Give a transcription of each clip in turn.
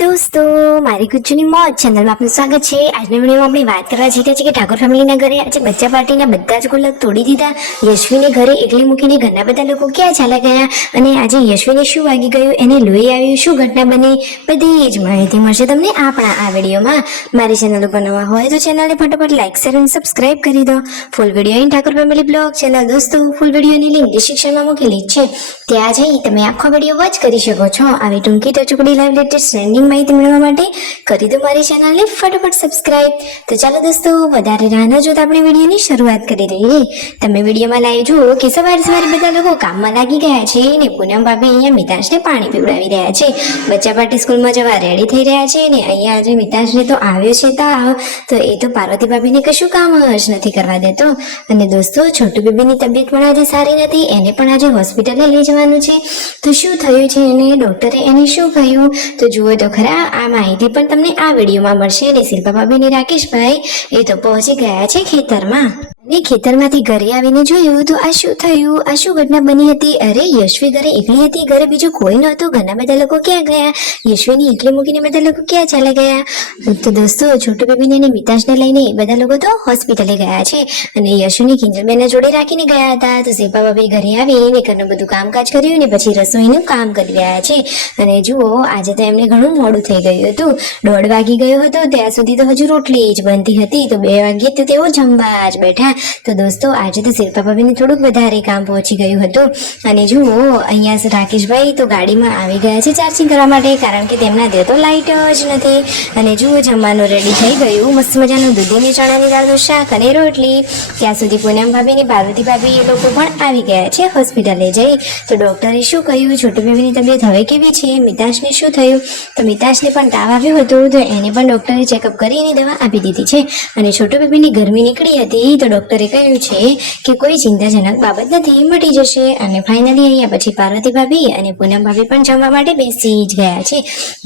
दोस्तों मारी गुज्जूनी मौज चैनल में आपનું સ્વાગત છે। આજના વિડીયોમાં આપણે વાત કરવા જઈ રહ્યા છીએ કે ઠાકોર ફેમિલીના ઘરે આજે બચ્ચા પાર્ટીના બધા જ ગુલાબ તોડી દીધા। યશ્વીને ઘરે એકલી મૂકીને ઘરના બધા લોકો ક્યાં ચાલ્યા ગયા અને આજે યશ્વીને શું વાગી ગયું, એને લોહી આવ્યું, શું ઘટના બની, બધી જ માહિતી મળશે તમને આપણા આ વિડીયોમાં। મારી ચેનલ ઉપર નવા હોય તો ચેનલને ફટાફટ લાઈક શેર અને સબસ્ક્રાઇબ કરી દો। Full video in Thakor family blog channel દોસ્તો ફૂલ વિડીયોની લિંક ડિસ્ક્રિપ્શનમાં મૂકેલી છે, ત્યાં જઈ તમે આખો વિડીયો વોચ કરી શકો છો। આવી ટૂંકી ટચુકડી લાઈવ લેટેસ્ટ ટ્રેન્ડિંગ માહિતી મેળવવા માટે કરી દો મારી ચેનલને ફટાફટ સબસ્ક્રાઇબ। તો ચાલો દોસ્તો વધારે રાહ ન જોતા આપણે વિડીયોની શરૂઆત કરી દઈએ। તમે વિડીયોમાં લાઈવ જુઓ કે સવારે બધા લોકો કામમાં લાગી ગયા છે ને પૂનમ ભાભી અહીંયા મિતાંશને પાણી પીવડાવી રહ્યા છે। બચ્ચા પાર્ટી સ્કૂલમાં જવા રેડી થઈ રહ્યા છે ને અહીંયા આજે મિતાંશને તો આવ્યો છે તાવ, તો એ તો પાર્વતી ભાભીને કશું કામ જ નથી કરવા દેતો। અને દોસ્તો છોટુ બેબીની તબિયત પણ આજે સારી નથી, એને પણ આજે હોસ્પિટલે લઈ જવાનું છે। તો શું થયું છે એને, ડોક્ટરે એને શું કહ્યું, તો જુઓ તો ખરા આ માહિતી પણ તમને આ વિડીયોમાં મળશે। અને શિલ્પા ભાભી ને રાકેશભાઈ એ તો પહોંચી ગયા છે ખેતરમાં અને ખેતરમાંથી ઘરે આવીને જોયું તો આ શું થયું, આ શું ઘટના બની હતી। અરે યશ્વી ઘરે એકલી હતી, ઘરે બીજું કોઈ નહોતું, ઘરના બધા લોકો ક્યાં ગયા, યશ્વીની એકલી મૂકીને બધા લોકો ક્યાં ચાલ્યા ગયા। તો દોસ્તો છોટુ બેબીને અને મિતાંશને લઈને બધા લોકો તો હોસ્પિટલે ગયા છે અને યશુની કિંજલબેનને જોડે રાખીને ગયા હતા। તો શિલ્પા ભાભી ઘરે આવીને ઘરનું બધું કામકાજ કર્યું ને પછી રસોઈનું કામ કરી રહ્યા છે। અને જુઓ આજે તો એમને ઘણું મોડું થઈ ગયું હતું, 1:30 વાગી ગયો હતો, ત્યાં સુધી તો હજુ રોટલી જ બનતી હતી, તો 2 વાગ્યે તો તેઓ જમવા જ બેઠા। તો દોસ્તો આજે તો શિલ્પા ભાભીને થોડુંક વધારે કામ પહોંચી ગયું હતું। અને જુઓ અહીંયા રાકેશભાઈ તો ગાડીમાં આવી ગયા છે ચાર્જિંગ કરવા માટે, કારણ કે તેમના ત્યાં તો લાઇટ જ નથી। અને જુઓ જમવાનું રેડી થઈ ગયું, મસ્ત મજાનું દૂધીની ચણાની દાળનું શાક અને રોટલી। ત્યાં સુધી પૂનમ ભાભી ને પાર્વતી ભાભી એ લોકો પણ આવી ગયા છે હોસ્પિટલે જઈ। તો ડોક્ટરે શું કહ્યું, છોટુ બેબીની તબિયત હવે કેવી છે, મિતાંશને શું થયું, તો મિતાંશને પણ તાવ આવ્યો હતો, તો એને પણ ડોક્ટરે ચેકઅપ કરીને દવા આપી દીધી છે। અને છોટુ બેબીની ગરમી નીકળી હતી, તો ડોક્ટરે કહ્યું છે કે કોઈ ચિંતાજનક બાબત નથી, મટી જશે। અને ફાઇનલી અહીંયા પછી પાર્વતી ભાભી અને પૂનમ ભાભી પણ જમવા માટે બેસી જ ગયા છે।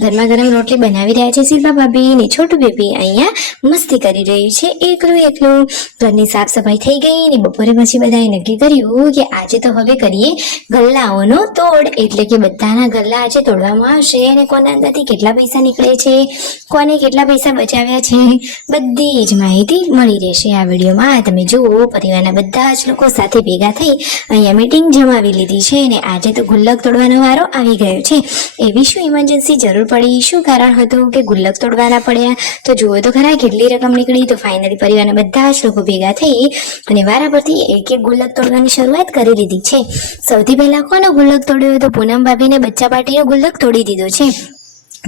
ગરમા ગરમ રોટલી બનાવી રહ્યા છે શિલ્પા ભાભી અને છોટુ બેબી અહીંયા મસ્તી કરી રહ્યું છે એકલું। ઘરની સાફ સફાઈ થઈ ગઈ ને બપોરે પછી બધાએ નક્કી કર્યું કે આજે તો હવે કરીએ ગલ્લાઓનો તોડ, એટલે કે બધાના ગલ્લા આજે તોડવામાં આવશે અને કોના અંદરથી કેટલા પૈસા નીકળે છે, કોને કેટલા પૈસા બચાવ્યા છે, બધી જ માહિતી મળી રહેશે આ વિડીયોમાં। તમે જુઓ પરિવારના બધા જ લોકો સાથે ભેગા થઈ અહીંયા મીટિંગ જમાવી લીધી છે અને આજે તો ગુલ્લક તોડવાનો વારો આવી ગયો છે। એવી શું ઇમરજન્સી જરૂર પડી, શું કારણ હતું કે ગુલ્લક તોડવાના પડ્યા, તો જુઓ તો ખરા કેટલી રકમ નીકળી। તો ફાઇનલી પરિવારના બધા જ લોકો ભેગા થઈ અને વારા પરથી એક ગુલ્લક તોડવાની શરૂઆત કરી દીધી છે। સૌથી પહેલા કોનો ગુલ્લક તોડ્યો, તો પૂનમ ભાભીને બચ્ચા પાર્ટીનો ગુલ્લક તોડી દીધો છે।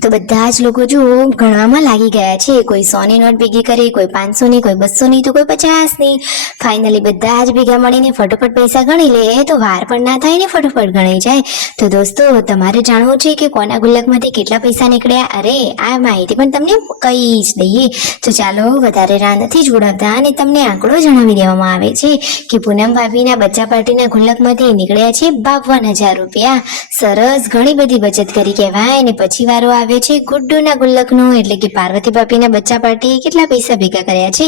તો બધા જ લોકો જુઓ ગણવામાં લાગી ગયા છે, કોઈ 100ની નોટ ભેગી કરે, કોઈ 500ની, કોઈ 200ની, તો કોઈ 50ની। ફાઇનલી બધા જ ભેગા મળીને ફટોફટ પૈસા ગણી લે તો વાર પણ ના થાય ને ફટોફટ ગણાઈ જાય। તો દોસ્તો તમારે જાણવું છે કે કોના ગુલ્લકમાંથી કેટલા પૈસા નીકળ્યા, અરે આ માહિતી પણ તમને કહી જ દઈએ। તો ચાલો વધારે રાહ નથી જોડાવતા અને તમને આંકડો જણાવી દેવામાં આવે છે કે પૂનમ ભાભીના બચ્ચા પાર્ટીના ગુલ્લકમાંથી નીકળ્યા છે 52,000 રૂપિયા। સરસ, ઘણી બધી બચત કરી કહેવાય। અને પછી વારો આવે છે ગુડ્ડુના ગુલ્લકનો, એટલે કે પાર્વતી ભાભીના બચ્ચા પાર્ટીએ કેટલા પૈસા ભેગા કર્યા છે,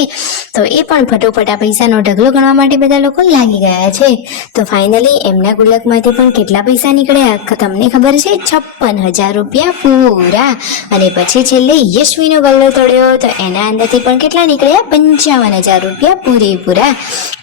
તો એ પણ ફટોફટ આ પૈસાનો ઢગલો ગણવા માટે બધા લોકો લાગી ગયા છે। તો ફાઇનલી એમના ગુલ્લકમાંથી પણ કેટલા પૈસા નીકળ્યા તમને ખબર છે, 56,000 રૂપિયા પૂરા। અને પછી છેલ્લે યશ્વીનો ગલ્લો તોડ્યો, તો એના અંદરથી પણ કેટલા નીકળ્યા, 55,000 રૂપિયા પૂરેપૂરા।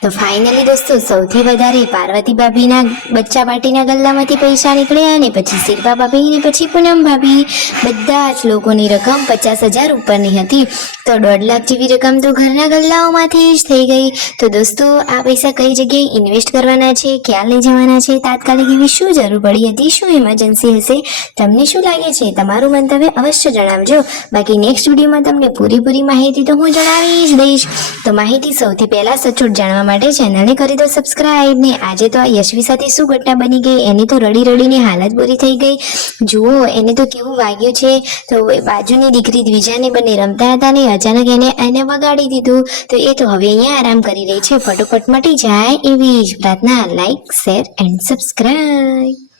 તો ફાઇનલી દોસ્તો સૌથી વધારે પાર્વતી ભાભીના બચ્ચા પાર્ટીના ગલ્લામાંથી પૈસા નીકળ્યા અને પછી શિલ્પા ભાભી ને પછી પૂનમ ભાભી, બધા જ લોકોની રકમ 50,000 ઉપરની હતી। તો 1.5 લાખ જેવી રકમ તો ઘરના ગલ્લાઓમાંથી જ થઈ ગઈ। તો દોસ્તો આ પૈસા કઈ જગ્યાએ ઇન્વેસ્ટ કરવાના છે, ક્યાં લઈ જવાના છે, તાત્કાલિક એવી શું જરૂર પડી હતી, શું ઇમરજન્સી હશે, તમને શું લાગે છે, તમારું મંતવ્ય અવશ્ય જણાવજો। બાકી નેક્સ્ટ વિડીયોમાં તમને પૂરી માહિતી તો હું જણાવી જ દઈશ। તો માહિતી સૌથી પહેલા સચોટ જાણવા માટે ચેનલને કરી દો સબસ્ક્રાઇબ। ને આજે તો આ યશ્વી સાથે શું ઘટના બની ગઈ, એની તો રડીને હાલત પૂરી થઈ ગઈ। જુઓ એને તો કેવું વાગ્યું છે, તો બાજુની દીકરી દ્વિજાને બંને રમતા હતા ને અચાનક એને વગાડી દીધું, તો એ તો હવે અહીંયા આરામ કરી રહી છે, ફટોફટ મટી જાય એવી જ પ્રાર્થના। Like share and subscribe.